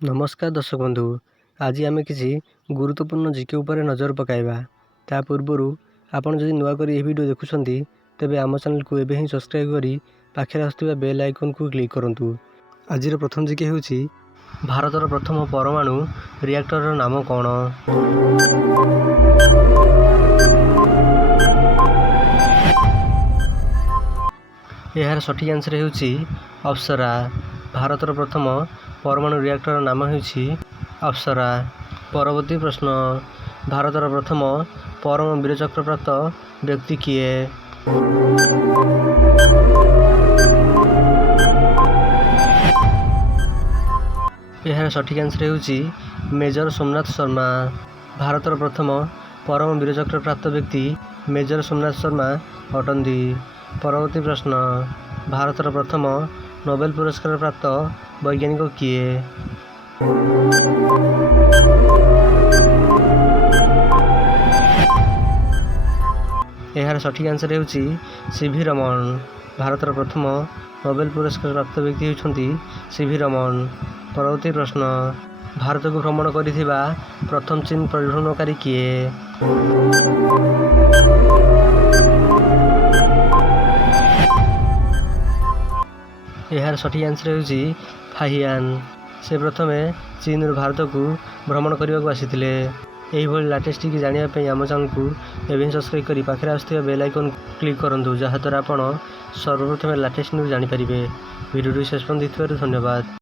नमस्कार दर्शक बंधु, आज आम किसी गुरुत्वपूर्ण जीके उपर नजर पकाइबा। ता पूर्व आपन जदि नुआ करी वीडियो देखुछंती तेबे आम चैनल को एबे ही सब्सक्राइब करी पाखे आसुवा बेल आइकन को क्लिक करंतु। आज प्रथम जीके हेउची भारतर प्रथम परमाणु रिएक्टर नाम कौन? यार सठिक आंसर हेउची अप्सरा। भारतर प्रथम परमाणु रिएक्टर नाम हेउची अप्सरा। परवर्ती प्रश्न, भारतर प्रथम परम वीर चक्र प्राप्त व्यक्ति किए? यार सठिक आंसर हेउची मेजर सोमनाथ शर्मा। भारतर प्रथम परम वीर चक्र प्राप्त व्यक्ति मेजर सोमनाथ शर्मा अटंती। परवर्ती प्रश्न, भारतर प्रथम नोबेल पुरस्कार प्राप्त वैज्ञानिक किए? यार सठिक आंसर हेउची सीवी रमन। भारतर प्रथम नोबेल पुरस्कार प्राप्त व्यक्ति हेउछंती सीवी रमन। परवर्ती प्रश्न, भारत को भ्रमण करिथिबा प्रथम चीन परिभ्रमणकारी किए? यार सठिक आंसर हेउची फाहियान। से प्रथमे चीन रु भारत को भ्रमण करने को आसीथिले। यही भली लेटेस्ट की जानिया पे आम चैनल को एवं सब्सक्राइब करी पाखे आसुवा बेल आइकन क्लिक करंतु, जहाद्वारा आपण सर्वप्रथम लेटेस्ट न्यूज जानि परिबे। वीडियो शेष पर्यंत देखिथिबारु धन्यवाद।